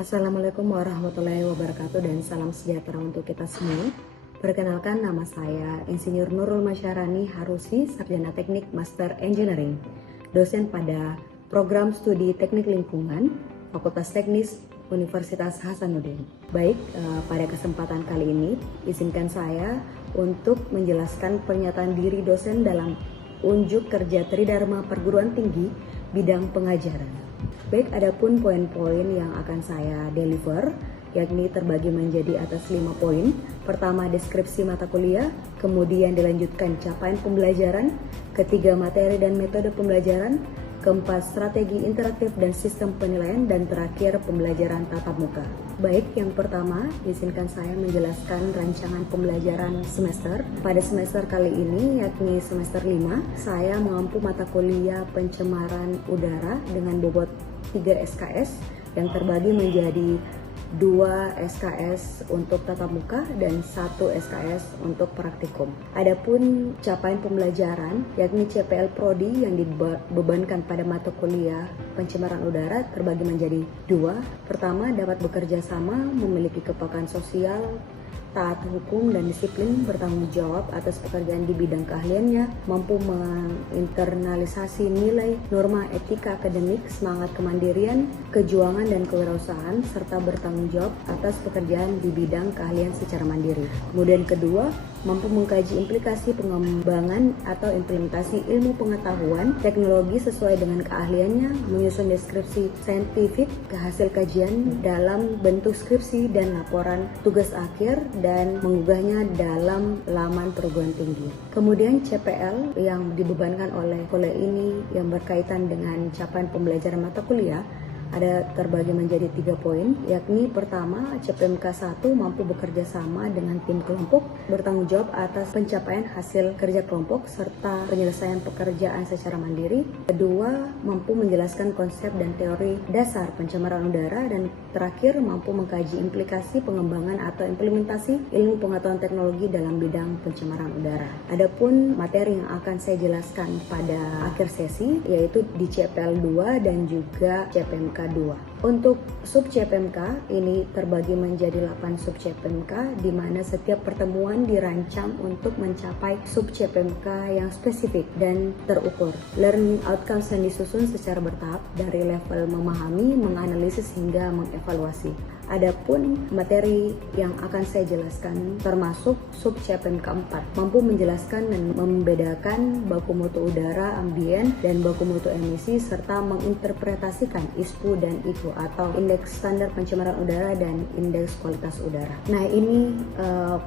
Assalamualaikum warahmatullahi wabarakatuh dan salam sejahtera untuk kita semua. Perkenalkan, nama saya Insinyur Nurul Masyarani Harusi, Sarjana Teknik Master Engineering, dosen pada Program Studi Teknik Lingkungan, Fakultas Teknis Universitas Hasanuddin. Baik, pada kesempatan kali ini, izinkan saya untuk menjelaskan pernyataan diri dosen dalam unjuk kerja Tridharma Perguruan Tinggi bidang pengajaran. Baik, adapun poin-poin yang akan saya deliver yakni terbagi menjadi atas 5 poin. Pertama, deskripsi mata kuliah, kemudian dilanjutkan capaian pembelajaran, ketiga, materi dan metode pembelajaran, keempat, strategi interaktif dan sistem penilaian, dan terakhir, pembelajaran tatap muka. Baik, yang pertama, izinkan saya menjelaskan rancangan pembelajaran semester. Pada semester kali ini, yakni semester 5, saya mengampu mata kuliah pencemaran udara dengan bobot 3 SKS yang terbagi menjadi 2 SKS untuk tatap muka dan 1 SKS untuk praktikum. Adapun capaian pembelajaran yakni CPL Prodi yang dibebankan pada mata kuliah pencemaran udara terbagi menjadi 2. Pertama, dapat bekerja sama, memiliki kepekaan sosial, taat hukum dan disiplin, bertanggung jawab atas pekerjaan di bidang keahliannya, mampu menginternalisasi nilai norma etika akademik, semangat kemandirian, kejuangan dan kewirausahaan, serta bertanggung jawab atas pekerjaan di bidang keahlian secara mandiri. Kemudian kedua, mampu mengkaji implikasi pengembangan atau implementasi ilmu pengetahuan teknologi sesuai dengan keahliannya, menyusun deskripsi saintifik ke hasil kajian dalam bentuk skripsi dan laporan tugas akhir dan mengunggahnya dalam laman perguruan tinggi. Kemudian CPL yang dibebankan oleh kuliah ini yang berkaitan dengan capaian pembelajaran mata kuliah ada terbagi menjadi 3 poin, yakni pertama, CPMK 1 mampu bekerja sama dengan tim kelompok, bertanggung jawab atas pencapaian hasil kerja kelompok serta penyelesaian pekerjaan secara mandiri. Kedua, mampu menjelaskan konsep dan teori dasar pencemaran udara, dan terakhir, mampu mengkaji implikasi pengembangan atau implementasi ilmu pengetahuan teknologi dalam bidang pencemaran udara. Adapun materi yang akan saya jelaskan pada akhir sesi yaitu di CPL 2 dan juga CPMK 2. Untuk sub CPMK ini terbagi menjadi 8 sub CPMK, di mana setiap pertemuan dirancang untuk mencapai sub CPMK yang spesifik dan terukur. Learning outcomes yang disusun secara bertahap dari level memahami, menganalisis hingga mengevaluasi. Adapun materi yang akan saya jelaskan termasuk sub CPMK 4, mampu menjelaskan dan membedakan baku mutu udara ambien dan baku mutu emisi serta menginterpretasikan ISPU dan IQ atau Indeks Standar Pencemaran Udara dan Indeks Kualitas Udara. Nah, ini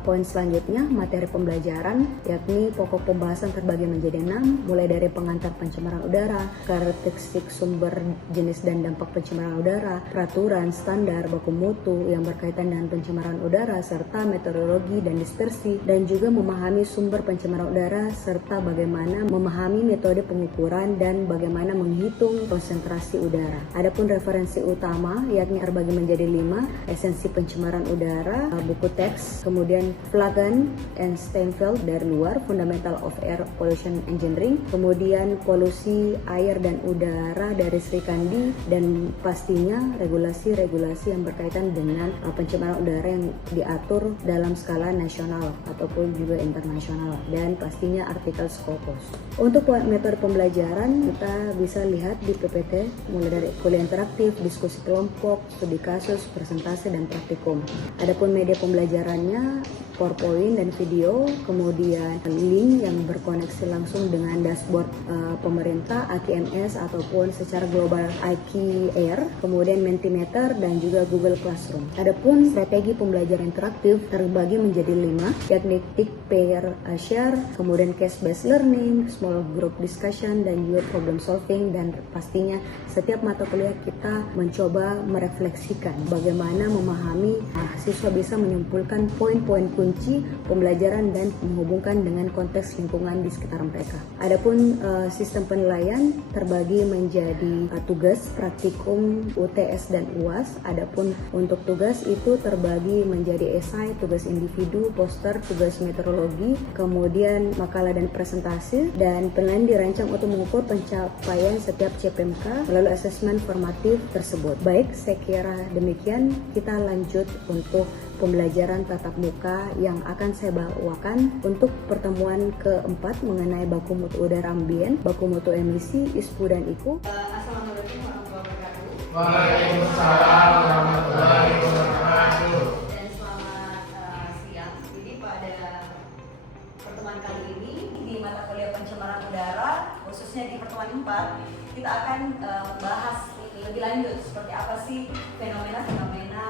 poin selanjutnya, materi pembelajaran, yakni pokok pembahasan terbagi menjadi 6, mulai dari pengantar pencemaran udara, karakteristik sumber, jenis dan dampak pencemaran udara, peraturan, standar, baku mutu yang berkaitan dengan pencemaran udara, serta meteorologi dan dispersi, dan juga memahami sumber pencemaran udara serta bagaimana memahami metode pengukuran dan bagaimana menghitung konsentrasi udara. Adapun referensi utama yakni terbagi menjadi 5, esensi pencemaran udara, buku teks, kemudian Flagan and Steinfeld dari luar, Fundamental of Air Pollution Engineering, kemudian polusi air dan udara dari Sri Kandi, dan pastinya regulasi-regulasi yang berkaitan dengan pencemaran udara yang diatur dalam skala nasional ataupun juga internasional, dan pastinya artikel Scopus. Untuk metode pembelajaran kita bisa lihat di PPT mulai dari kuliah interaktif, diskusi kelompok, studi kasus, presentasi, dan praktikum. Adapun media pembelajarannya PowerPoint dan video, kemudian link yang berkoneksi langsung dengan dashboard pemerintah, AQMS ataupun secara global IQ Air, kemudian Mentimeter dan juga Google Classroom. Adapun strategi pembelajaran interaktif terbagi menjadi 5, yakni Think, Pair, Share, kemudian Case-Based Learning, Small Group Discussion, dan juga Problem Solving, dan pastinya setiap mata kuliah kita mencoba merefleksikan bagaimana memahami siswa bisa menyimpulkan poin-poin kunci pembelajaran dan menghubungkan dengan konteks lingkungan di sekitar mereka. Adapun sistem penilaian terbagi menjadi tugas, praktikum, UTS dan UAS. Adapun untuk tugas itu terbagi menjadi esai, tugas individu, poster, tugas meteorologi, kemudian makalah dan presentasi, dan penilaian dirancang untuk mengukur pencapaian setiap CPMK melalui asesmen formatif tersebut. Baik, saya kira demikian. Kita lanjut untuk pembelajaran tatap muka yang akan saya bawakan untuk pertemuan keempat mengenai baku mutu udara ambien, baku mutu emisi, ISPU dan IKU. Assalamualaikum warahmatullahi wabarakatuh. Waalaikumsalam warahmatullahi wabarakatuh. Dan selamat siang. Jadi pada pertemuan kali ini di mata kuliah pencemaran udara, khususnya di pertemuan 4, kita akan membahas lebih lanjut seperti apa sih fenomena-fenomena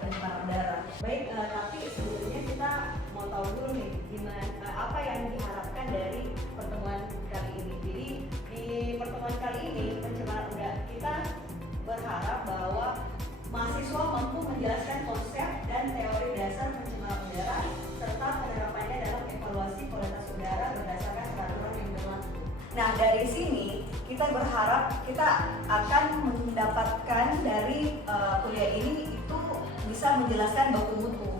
pencemaran udara. Baik, tapi sebelumnya kita mau tahu dulu nih gimana apa yang diharapkan dari pertemuan kali ini. Jadi di pertemuan kali ini pencemaran udara kita berharap bahwa mahasiswa mampu menjelaskan konsep dan teori dasar pencemaran udara serta penerapannya dalam evaluasi kualitas udara berdasarkan peraturan yang berlaku. Nah, dari sini kita berharap kita akan mendapatkan dari kuliah ini itu bisa menjelaskan baku mutu.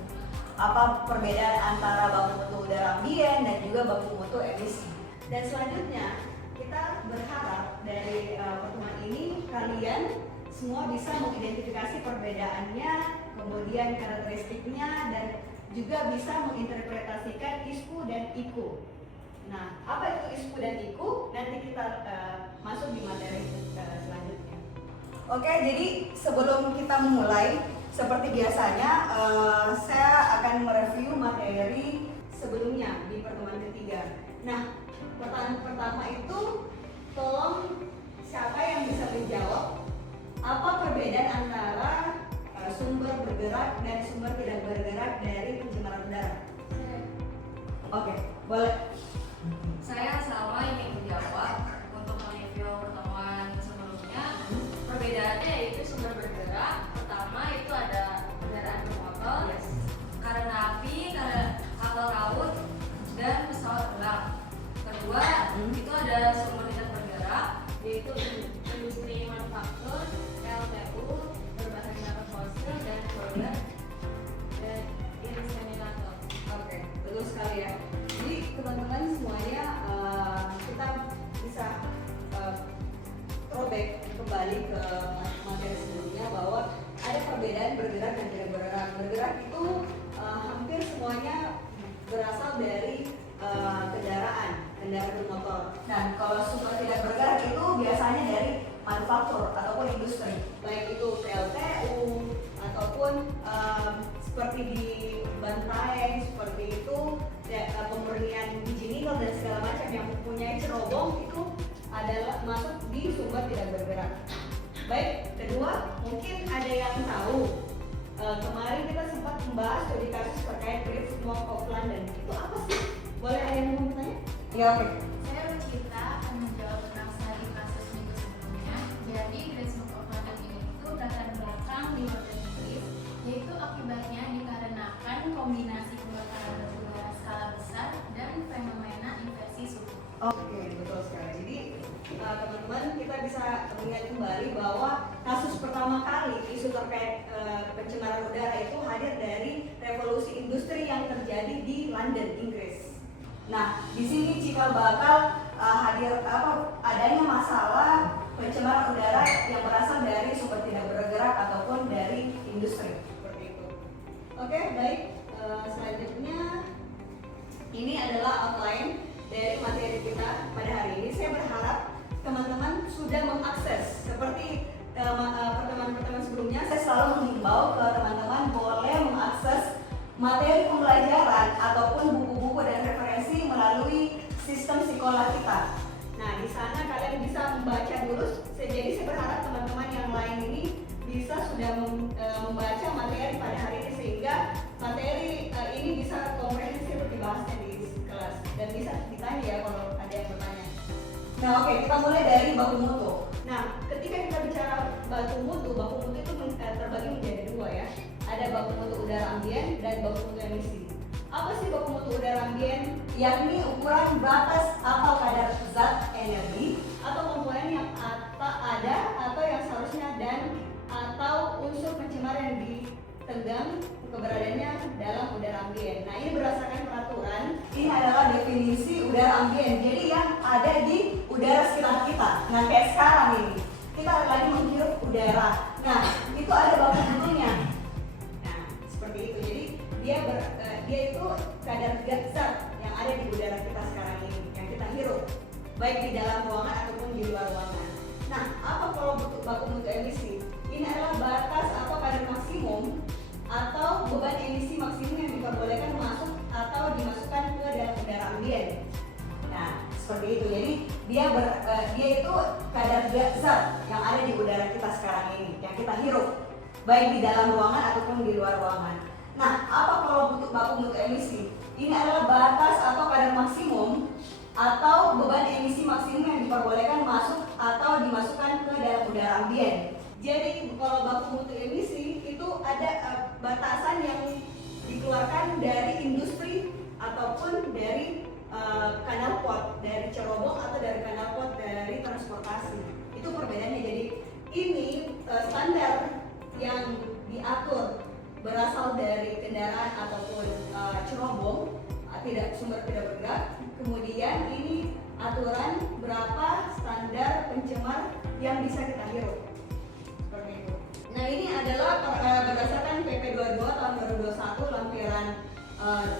Apa perbedaan antara baku mutu udara ambien dan juga baku mutu emisi. Dan selanjutnya kita berharap dari pertemuan ini kalian semua bisa mengidentifikasi perbedaannya, kemudian karakteristiknya, dan juga bisa menginterpretasikan ISPU dan IKU. Nah, apa itu ISPU dan IKU? Nanti kita masuk di materi selanjutnya. Oke, jadi sebelum kita memulai, seperti biasanya saya akan mereview materi sebelumnya di pertemuan ketiga. Nah, pertanyaan pertama itu tolong siapa yang bisa menjawab apa perbedaan antara sumber bergerak dan sumber tidak bergerak dari pencemaran udara? Oke, boleh. Saya Salma ingin menjawab untuk mereview pertemuan sebelumnya. Perbedaannya yaitu sumber bergerak. Pertama itu ada kendaraan bermotor, karena api, karena kapal laut, dan pesawat terbang. Kedua itu ada sumber tidak bergerak, yaitu industri manufaktur, PLTU, berbahan bakar fosil, dan boiler dan insinerator. Oke, betul sekali ya. Jadi teman-teman semuanya kita bisa throwback kembali ke materi sebelumnya bahwa ada perbedaan bergerak dan tidak bergerak. Bergerak itu hampir semuanya berasal dari kendaraan bermotor. Dan kalau sumber tidak bergerak itu biasanya dari manufaktur ataupun industri, baik itu PLTU ataupun seperti di Bantaeng seperti itu, pemurnian biji nikel dan segala macam yang mempunyai cerobong itu adalah masuk di sumber tidak bergerak. Baik, kedua mungkin ada yang tahu kemarin kita sempat membahas studi kasus terkait Great Smoke of London. Itu apa sih? Boleh ada yang mau bertanya? Ya, oke. Saya Rucita akan menjawab tentang studi kasus minggu sebelumnya. Jadi Great Smoke of London ini itu latar belakang di London, Inggris, yaitu akibatnya dikarenakan kombinasi kebakaran udara skala besar dan fenomena inversi suhu. Oke, betul sekali. Jadi teman-teman kita bisa mengingat kembali bahwa kasus pertama kali isu terkait pencemaran udara itu hadir dari revolusi industri yang terjadi di London, Inggris. Nah, di sini cikal bakal adanya masalah pencemaran udara yang berasal dari sumber tidak bergerak ataupun dari industri seperti itu. Oke, baik. Selanjutnya ini adalah outline dari materi kita pada hari ini. Saya berharap teman-teman sudah mengakses seperti pertemuan-pertemuan sebelumnya. Saya selalu menghimbau ke teman-teman boleh mengakses materi pembelajaran ataupun buku-buku dan referensi melalui sistem sekolah kita. Nah, di sana kalian bisa membaca dulu. Jadi saya berharap teman-teman yang lain ini bisa sudah membaca materi pada hari ini sehingga materi ini bisa komprehensif dibahasnya di kelas dan bisa ditanya ya kalau ada yang bertanya. Nah, oke, kita mulai dari baku mutu. Nah, ketika kita bicara baku mutu itu terbagi menjadi dua ya. Ada baku mutu udara ambien dan baku mutu emisi. Apa yakni ukuran batas atau kadar zat energi atau komponen yang ada atau yang seharusnya dan atau unsur pencemar yang ditenggang keberadaannya dalam udara ambien. Nah, ini berdasarkan peraturan, ini adalah definisi udara ambien. Jadi yang ada di udara sekitar kita. Nah, kayak sekarang ini, kita lagi menghirup udara. Nah, itu ada baku mutunya. Nah, seperti itu. Jadi dia itu kadar zat yang ada di udara kita sekarang ini, yang kita hirup, baik di dalam ruangan ataupun di luar ruangan. Nah, apa kalau baku mutu emisi? Ini adalah batas atau kadar maksimum atau beban emisi maksimum yang diperbolehkan masuk atau dimasukkan ke dalam udara ambien. Nah, seperti itu. Jadi dia itu kadar zat yang ada di udara kita sekarang ini, yang kita hirup, baik di dalam ruangan ataupun di luar ruangan. Nah, apa kalau baku mutu emisi? Ini adalah batas atau kadar maksimum atau beban emisi maksimum yang diperbolehkan masuk atau dimasukkan ke dalam udara ambien. Jadi kalau baku mutu emisi itu ada batasan yang dikeluarkan dari industri ataupun dari knalpot, dari cerobong atau dari knalpot dari transportasi. Itu perbedaannya. Jadi ini standar yang diatur berasal dari kendaraan ataupun cerobong sumber tidak bergerak. Kemudian ini aturan berapa standar pencemar yang bisa kita hirup. Nah, ini adalah berdasarkan PP 22 tahun 2021 lampiran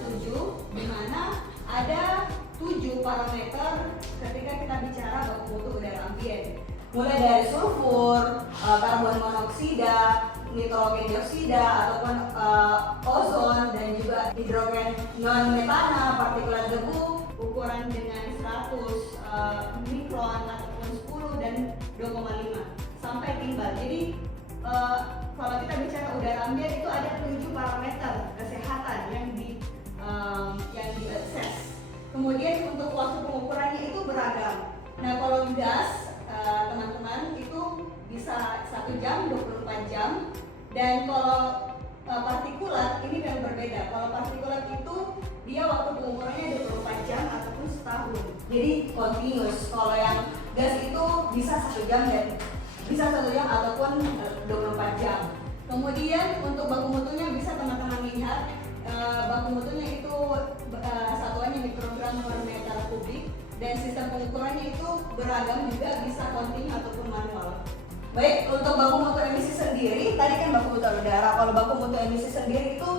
7, di mana ada 7 parameter ketika kita bicara baku mutu udara ambien. Mulai dari sulfur, karbon monoksida, nitrogen dioksida ataupun ozon, dan juga hidrogen non metana, partikulat debu ukuran dengan 100 mikron ataupun 10 dan 2,5 sampai timbal. Jadi kalau kita bicara udara ambien itu ada 7 parameter kesehatan yang di-assess. Kemudian untuk waktu pengukurannya itu beragam. Nah, kalau gas teman-teman itu bisa 1 jam, 24 jam. Dan kalau partikulat ini yang berbeda. Kalau partikulat itu dia waktu pengukurannya 24 jam ataupun setahun. Jadi continuous. Kalau yang gas itu bisa 1 jam dan bisa 1 jam ataupun 24 jam. Kemudian untuk baku mutunya bisa teman-teman lihat, baku mutunya itu satuannya mikrogram per meter kubik, dan sistem pengukurannya itu beragam juga, bisa kontinu ataupun manual. Baik, untuk baku mutu emisi sendiri, tadi kan baku mutu udara. Kalau baku mutu emisi sendiri itu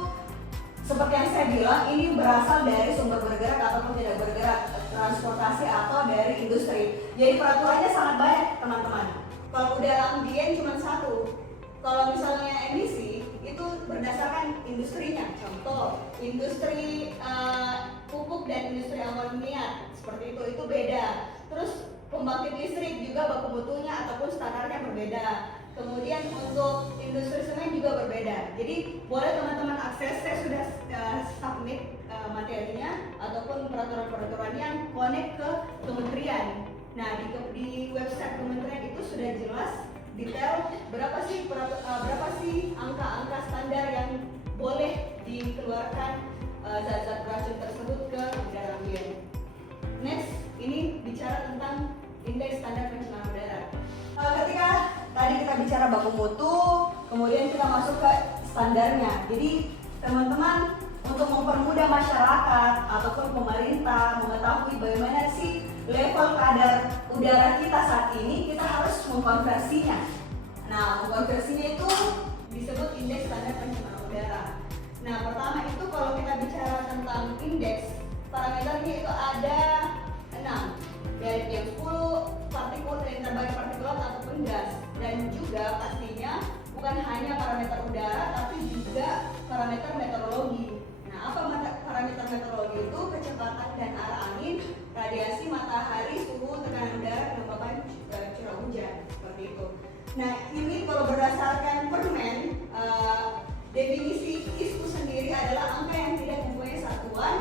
seperti yang saya bilang, ini berasal dari sumber bergerak ataupun tidak bergerak, transportasi atau dari industri. Jadi peraturannya sangat banyak, teman-teman. Kalau udara ambien cuma 1. Kalau misalnya emisi itu berdasarkan industrinya. Contoh, industri pupuk dan industri amonia seperti itu beda. Terus pembangkit listrik juga baku mutunya ataupun standarnya berbeda. Kemudian untuk industri semen juga berbeda. Jadi boleh teman-teman akses, saya sudah submit materinya ataupun peraturan-peraturan yang connect ke kementerian. Nah, di website kementerian itu sudah jelas detail berapa sih angka-angka standar yang boleh dikeluarkan zat-zat beracun tersebut ke udara ambien. Next, ini bicara tentang indeks standar pencemaran udara. Ketika tadi kita bicara baku mutu, kemudian kita masuk ke standarnya. Jadi teman-teman, untuk mempermudah masyarakat ataupun pemerintah mengetahui bagaimana sih level kadar udara kita saat ini, kita harus mengkonversinya. Nah, mengkonversinya itu disebut indeks standar pencemaran udara. Nah, pertama itu kalau kita bicara tentang indeks, parameternya itu ada 6. Dari yang 10 partikel yang terbagi partikulat ataupun gas, dan juga pastinya bukan hanya parameter udara tapi juga parameter meteorologi. Nah, apa parameter meteorologi itu? Kecepatan dan arah angin, radiasi matahari, suhu, tekanan udara, kelembapan curah hujan, seperti itu. Nah, ini kalau berdasarkan permen, definisi ISPU sendiri adalah angka yang tidak mempunyai satuan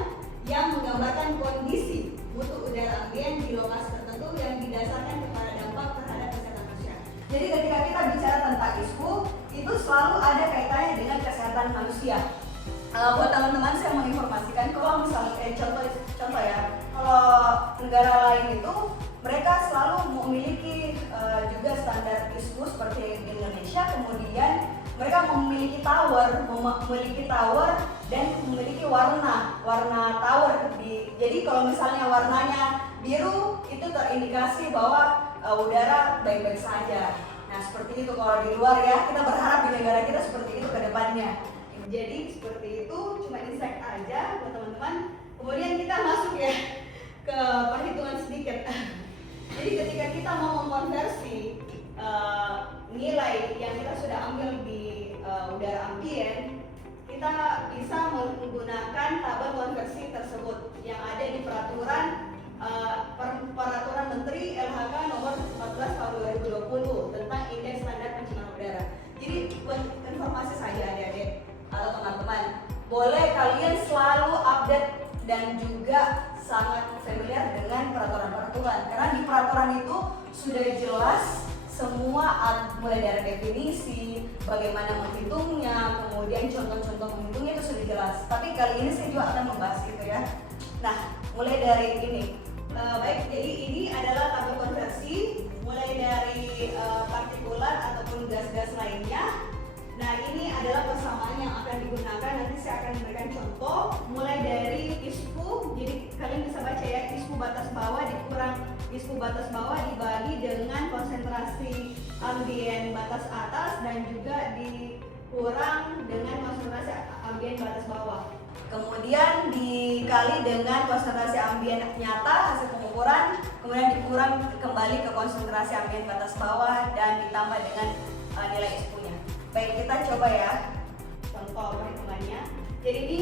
yang menggambarkan kondisi mutu udara ambien di lokasi tertentu yang didasarkan kepada dampak terhadap kesehatan manusia. Jadi ketika kita bicara tentang ISPU, itu selalu ada kaitannya dengan kesehatan manusia. Buat teman-teman saya menginformasikan kalau misalnya contoh contoh ya, kalau negara lain itu mereka selalu memiliki juga standar ISO seperti di Indonesia, kemudian mereka memiliki tower dan memiliki warna tower. Jadi kalau misalnya warnanya biru itu terindikasi bahwa udara baik-baik saja. Nah seperti itu kalau di luar ya, kita berharap di negara kita seperti itu ke depannya. Jadi seperti itu, cuma insight aja buat teman-teman. Kemudian kita masuk ya ke perhitungan sedikit. Jadi ketika kita mau mengkonversi nilai yang kita sudah ambil di udara ambien, kita bisa menggunakan tabel konversi tersebut yang ada di peraturan Menteri LHK nomor 14 tahun 2020 tentang indeks standar pencemaran udara. Jadi buat informasi saja adik-adik atau teman-teman, boleh kalian selalu update dan juga sangat familiar dengan peraturan-peraturan, karena di peraturan itu sudah jelas semua, mulai dari definisi, bagaimana menghitungnya, kemudian contoh-contoh menghitungnya itu sudah jelas. Tapi kali ini saya juga akan membahas itu ya. Nah, mulai dari ini. Baik, jadi ini adalah tabel konversi mulai dari partikulat ataupun gas-gas lainnya. Nah, ini adalah persamaan yang akan digunakan. Nanti saya akan memberikan contoh mulai dari ISPU. Jadi kalian bisa baca ya, ISPU batas bawah dikurang ISPU batas bawah dibagi dengan konsentrasi ambien batas atas dan juga dikurang dengan konsentrasi ambien batas bawah. Kemudian dikali dengan konsentrasi ambien nyata hasil pengukuran, kemudian dikurang kembali ke konsentrasi ambien batas bawah dan ditambah dengan nilai ISPU-nya. Baik, kita coba ya contoh perhitungannya. Jadi ini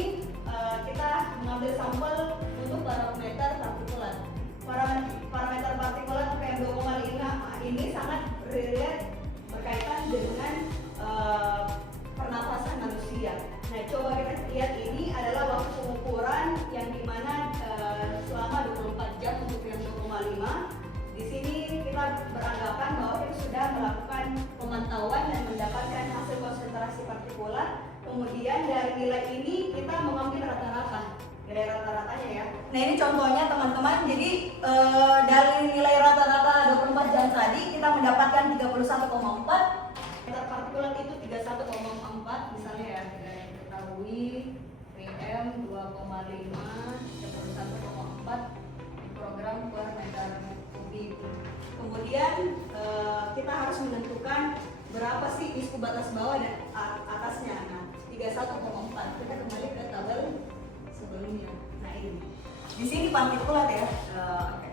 kita mengambil sampel untuk parameter partikulat. Parameter partikulat PM2,5 ini sangat relate berkaitan dengan pernapasan manusia. Nah, coba kita lihat, ini adalah waktu pengukuran yang dimana selama 24 jam untuk PM2,5. Di sini kita beranggapan bahwa kita sudah melakukan pemantauan dan mendapatkan hasil konsentrasi partikulat. Kemudian dari nilai ini kita mengambil rata-rata, nilai rata-ratanya ya. Nah, ini contohnya teman-teman. Jadi dari nilai rata-rata 24 jam tadi kita mendapatkan 31,4. Meter partikulat itu 31,4 misalnya ya, kita ketahui PM 2,5 31,4 mikrogram per meter kubik. Kemudian kita harus menentukan berapa sih ISPU batas bawah dan atasnya. Nah, 31,4. Kita kembali ke tabel sebelumnya. Nah, ini di sini partikulat ya.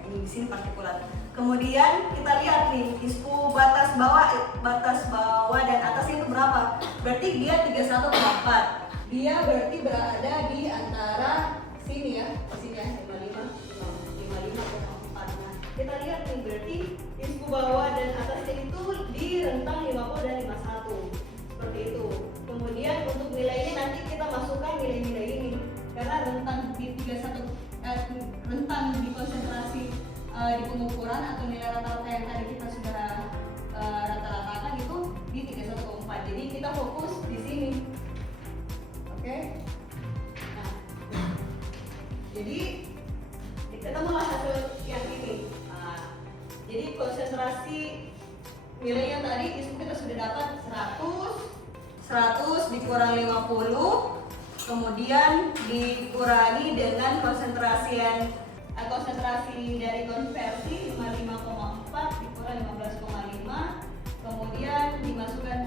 Ini di sini partikulat. Kemudian kita lihat nih ISPU batas bawah dan atasnya itu berapa? Berarti dia 31,4. Dia berarti berada di antara sini ya, di sini ya, 55,4. Nah, kita lihat nih, berarti ISPU bawah dan atasnya itu di rentang 50 dan 51. Seperti itu. Kemudian untuk nilainya nanti kita masukkan nilai-nilai ini. Karena rentang di 31 rentang di konsentrasi di pengukuran atau nilai rata-rata yang tadi kita sudah rata-ratakan itu di 31,4. Jadi kita fokus di sini. Oke. Nah, jadi ketemulah hasil yang ini. Jadi konsentrasi nilainya tadi ISPU kita sudah dapat 100 dikurang 50, kemudian dikurangi dengan konsentrasi dari konversi 55,4 dikurang 15,5, kemudian dimasukkan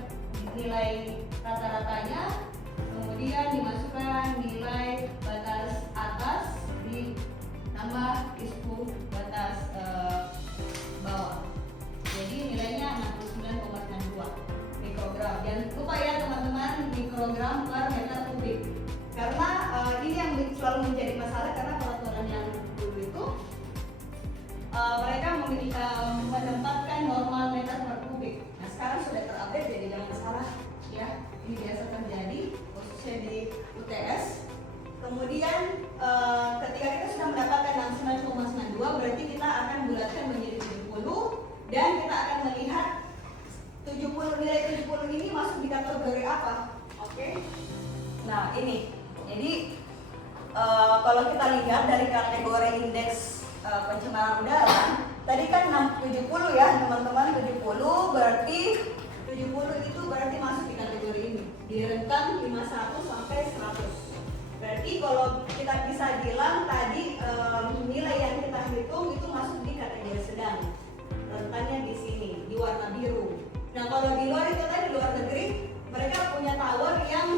nilai rata-ratanya, kemudian dimasukkan nilai batas atas ditambah ISPU batas bawah. Jadi nilainya 69,92 mikrogram. Jangan lupa ya teman-teman, mikrogram per meter kubik. Karena ini yang selalu menjadi masalah, karena peraturan yang dulu itu mereka menempatkan normal meter per kubik. Nah, sekarang sudah terupdate, jadi jangan salah ya. Ini biasa terjadi khususnya di UTS. Kemudian ketika kita sudah mendapatkan 69,92, berarti kita akan bulatkan menjadi 70 dan kita akan melihat 70, nilai 70 ini masuk di kategori apa? Oke. Nah, ini. Jadi kalau kita lihat dari kategori indeks pencemaran udara, tadi kan 70 ya teman-teman, 70 berarti 70 itu berarti masuk di kategori ini, di rentang 51 sampai 100. Berarti kalau kita bisa bilang tadi nilai yang kita hitung itu masuk di kategori sedang. Rentangnya di sini, di warna biru. Nah kalau di luar itu tadi, di luar negeri, mereka punya tower yang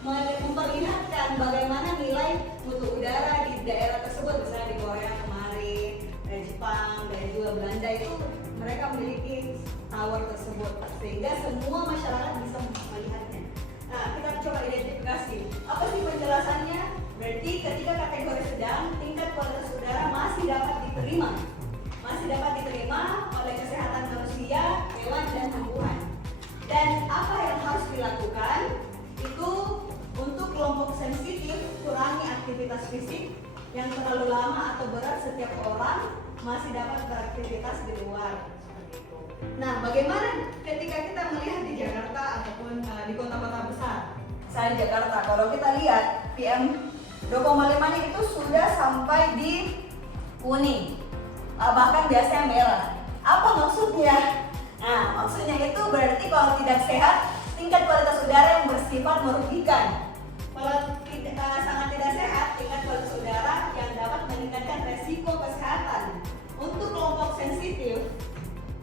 memperlihatkan bagaimana nilai mutu udara di daerah tersebut. Misalnya di Korea kemarin, Jepang, dan juga Belanda itu mereka memiliki tower tersebut, sehingga semua masyarakat bisa melihatnya. Nah, kita coba identifikasi apa sih penjelasannya. Berarti ketika kategori sedang, tingkat kualitas udara masih dapat diterima oleh kesehatan manusia, hewan, dan tumbuhan. Dan apa yang harus dilakukan itu untuk kelompok sensitif, kurangi aktivitas fisik yang terlalu lama atau berat. Setiap orang masih dapat beraktivitas di luar. Nah, bagaimana ketika kita melihat di Jakarta ataupun di kota-kota besar? Misalnya Jakarta, kalau kita lihat PM 2,5 itu sudah sampai di kuning, bahkan biasanya merah. Apa maksudnya? Nah, maksudnya itu berarti kalau tidak sehat, tingkat kualitas udara yang bersifat merugikan. Kalau sangat tidak sehat, tingkat kualitas udara yang dapat meningkatkan resiko kesehatan. Untuk kelompok sensitif,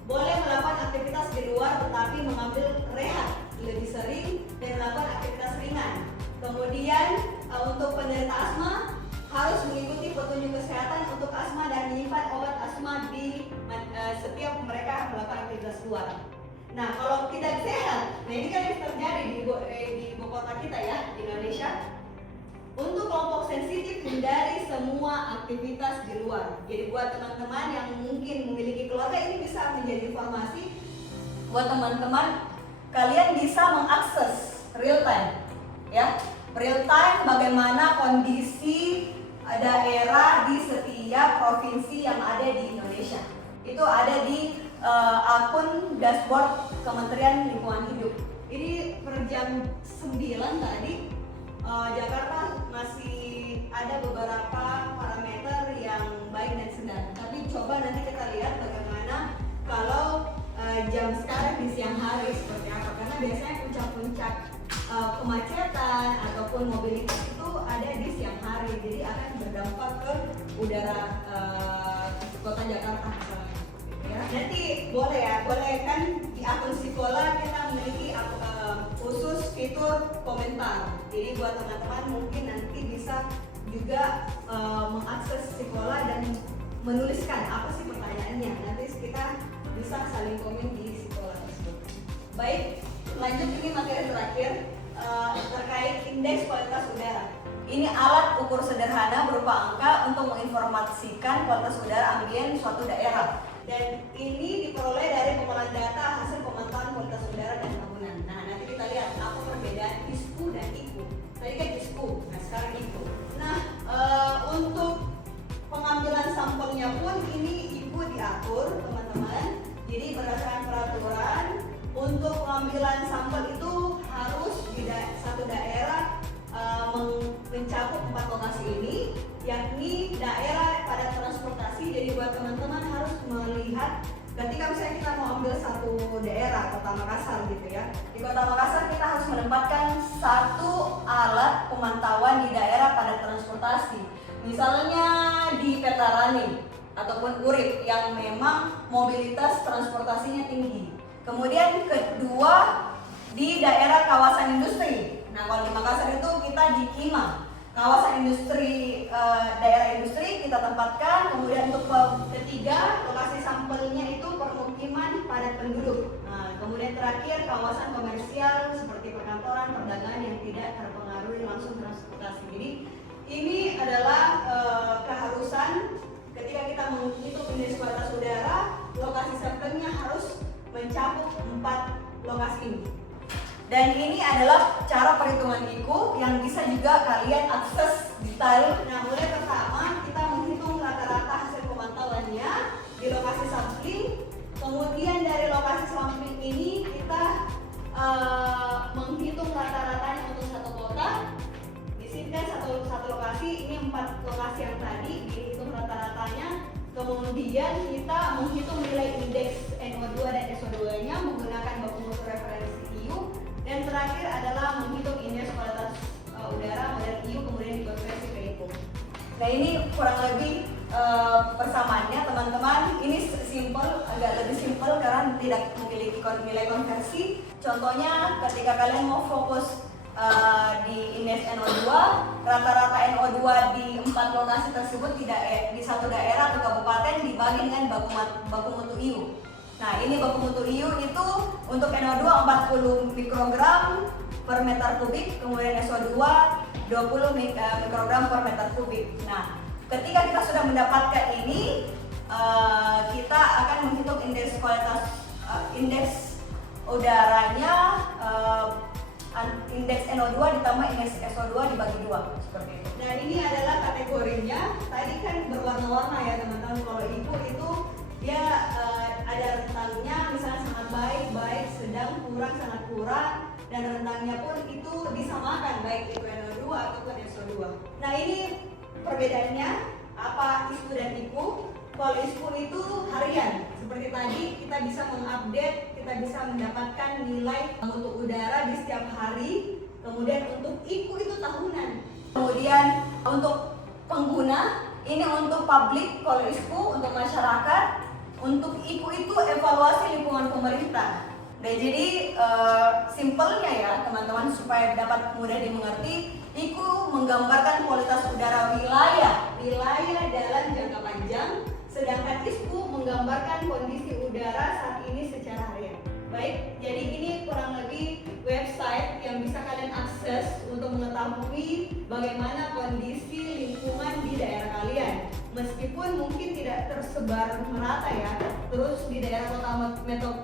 boleh melakukan aktivitas di luar tetapi mengambil rehat lebih sering dan melakukan aktivitas ringan. Kemudian untuk penderita asma harus mengikuti petunjuk kesehatan untuk asma dan menyimpan obat asma di setiap mereka melakukan aktivitas luar. Nah, kalau tidak sehat, nah ini kan yang terjadi di ibu kota kita ya, di Indonesia. Untuk kelompok sensitif, hindari semua aktivitas di luar. Jadi buat teman-teman yang mungkin memiliki keluarga, ini bisa menjadi informasi buat teman-teman. Kalian bisa mengakses real time, ya, real time bagaimana kondisi daerah di setiap provinsi yang ada di Indonesia. Itu ada di akun dashboard Kementerian Lingkungan Hidup. Ini per jam 9 tadi, Jakarta masih ada beberapa parameter yang baik dan sedang. Tapi coba nanti kita lihat bagaimana kalau jam sekarang di siang hari seperti apa. Karena biasanya puncak-puncak kemacetan ataupun mobilitas itu ada di siang hari. Jadi akan berdampak ke udara kota Jakarta misalnya. Ya. Nanti boleh ya, boleh kan di akun Sikola kita memiliki khusus fitur komentar. Jadi buat teman-teman mungkin nanti bisa juga mengakses Sikola dan menuliskan apa sih pertanyaannya. Nanti kita bisa saling komen di Sikola tersebut. Baik, lanjut ini materi terakhir terkait indeks kualitas udara. Ini alat ukur sederhana berupa angka untuk menginformasikan kualitas udara ambien suatu daerah. Dan ini diperoleh dari pengolahan data hasil pemantauan kualitas udara dan bangunan. Nah, nanti kita lihat apa perbedaan ISPU dan IKU. Tadi kan ISPU, nah sekarang IKU. Nah, untuk pengambilan sampelnya pun ini IKU diatur, teman-teman. Jadi berdasarkan peraturan, untuk pengambilan sampel itu harus di satu daerah mencakup 4 lokasi ini, yakni daerah padat transportasi. Jadi buat teman-teman harus melihat ketika misalnya kita mau ambil satu daerah, Kota Makassar gitu ya. Di Kota Makassar kita harus menempatkan satu alat pemantauan di daerah padat transportasi. Misalnya di Petarani ataupun Urip yang memang mobilitas transportasinya tinggi. Kemudian kedua di daerah kawasan industri. Nah, kalau di Makassar itu kita di Kima, kawasan industri, daerah industri kita tempatkan. Kemudian untuk ketiga, lokasi sampelnya itu permukiman padat penduduk. Nah, kemudian terakhir kawasan komersial seperti perkantoran, perdagangan yang tidak terpengaruhi langsung transportasi. Jadi ini adalah keharusan ketika kita menghitung indeks kualitas udara, lokasi sampelnya harus mencakup 4 lokasi ini. Dan ini adalah cara perhitungan IKU yang bisa juga kalian akses detail. Nah, mulai pertama kita menghitung rata-rata hasil pemantauannya di lokasi sampling. Kemudian dari lokasi sampling ini kita menghitung rata-ratanya untuk satu kota. Di sini ini kan satu lokasi, ini 4 lokasi yang tadi dihitung rata-ratanya. Kemudian kita menghitung nilai indeks NO2 dan SO2-nya menggunakan baku mutu referensi IU, dan terakhir adalah menghitung indeks kualitas udara model IU kemudian dikonversi ke IPU. Nah, ini kurang lebih persamaannya teman-teman. Ini agak lebih simple karena tidak memiliki nilai konversi. Contohnya ketika kalian mau fokus di indeks NO2, rata-rata NO2 di 4 lokasi tersebut di satu daerah atau kabupaten dibagi dengan baku mutu IU. Nah, ini baku mutu IU itu untuk NO2 40 mikrogram per meter kubik, kemudian SO2 20 mikrogram per meter kubik. Nah, ketika kita sudah mendapatkan ini, kita akan menghitung indeks kualitas indeks udaranya, indeks NO2 ditambah indeks SO2 dibagi 2 seperti itu. Nah, ini adalah kategorinya. Tadi kan berwarna-warna ya teman-teman. Kalau IPU itu dia ada rentangnya, misalnya sangat baik, baik, sedang, kurang, sangat kurang, dan rentangnya pun itu disamakan baik itu NO2 ataupun SO2. Nah, ini perbedaannya apa ISPU dan IPU. Kalau ISPU itu harian, seperti tadi kita bisa mengupdate, kita bisa mendapatkan nilai mutu udara di setiap hari. Kemudian untuk IPU itu tahunan. Kemudian untuk pengguna, ini untuk publik. Kalau ISPU untuk masyarakat. Untuk IPU itu evaluasi lingkungan pemerintah. Nah, jadi simpelnya ya teman-teman supaya dapat mudah dimengerti, IPU menggambarkan kualitas udara wilayah dalam jangka panjang, sedangkan ISPU menggambarkan kondisi udara saat ini secara harian. Baik, jadi ini kurang lebih website yang bisa kalian akses untuk mengetahui bagaimana kondisi lingkungan di daerah kalian. Meskipun mungkin tidak tersebar merata ya, terus di daerah kota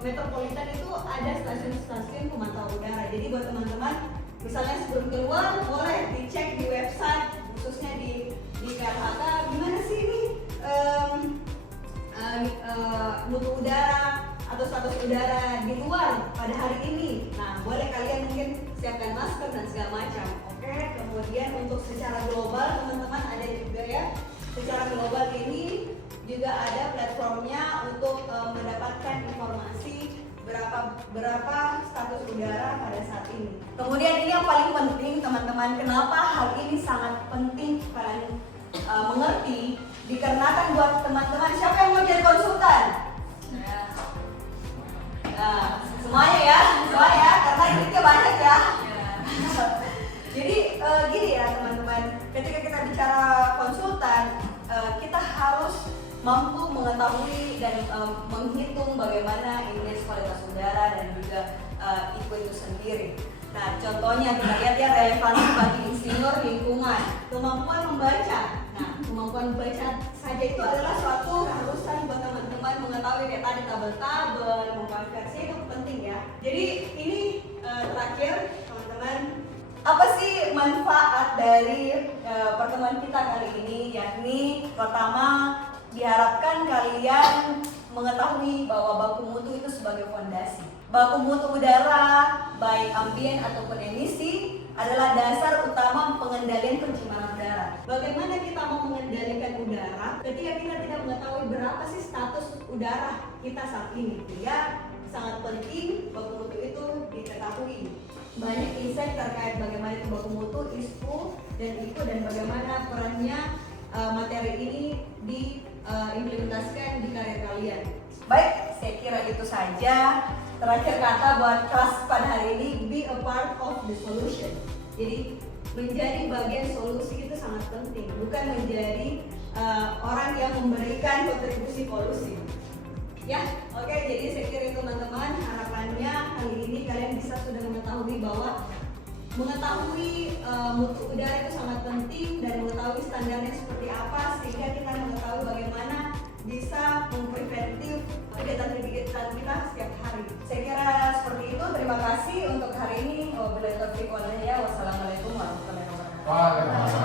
metropolitan itu ada stasiun-stasiun pemantau udara. Jadi buat teman-teman, misalnya sebelum keluar boleh dicek di website, khususnya di KLHK, gimana sih ini mutu udara atau status udara di luar pada hari ini. Nah, boleh kalian mungkin siapkan masker dan segala macam. Oke, kemudian untuk secara global teman-teman ada juga ya. Secara global ini juga ada platformnya untuk mendapatkan informasi berapa status udara pada saat ini. Kemudian ini yang paling penting teman-teman, kenapa hal ini sangat penting kalian mengerti, dikarenakan buat teman-teman, siapa yang mau jadi konsultan? Nah, semuanya ya, karena duitnya banyak ya. Jadi gini ya teman-teman, ketika kita bicara konsultan, kita harus mampu mengetahui dan menghitung bagaimana indeks kualitas udara dan juga IPU itu sendiri. Nah, contohnya kita lihat ya relevansi bagi insinyur lingkungan, kemampuan membaca. Nah, kemampuan membaca saja itu adalah suatu keharusan buat teman-teman mengetahui kayak tadi tabel-tabel, mengkonversi itu penting ya. Jadi ini terakhir teman-teman, apa sih manfaat dari pertemuan kita kali ini? Yakni pertama, diharapkan kalian mengetahui bahwa baku mutu itu sebagai fondasi. Baku mutu udara, baik ambien ataupun emisi, adalah dasar utama pengendalian pencemaran udara. Bagaimana kita mau mengendalikan udara ketika kita tidak mengetahui berapa sih status udara kita saat ini? Ya, sangat penting baku mutu itu diketahui. Banyak insight terkait bagaimana itu baku mutu, ISPU, dan IPU, dan bagaimana perannya materi ini diimplementasikan di karir kalian. Baik, saya kira itu saja. Terakhir kata buat kelas pada hari ini, be a part of the solution. Jadi menjadi bagian solusi itu sangat penting, bukan menjadi orang yang memberikan kontribusi polusi. Ya, oke. Jadi saya kira itu teman-teman, harapannya kali ini kalian bisa sudah mengetahui bahwa mutu udara itu sangat penting dan mengetahui standarnya seperti apa, sehingga kita mengetahui bagaimana bisa mempreventif kegiatan-kegiatan kita setiap hari. Saya kira seperti itu. Terima kasih untuk hari ini. Wassalamualaikum warahmatullahi wabarakatuh.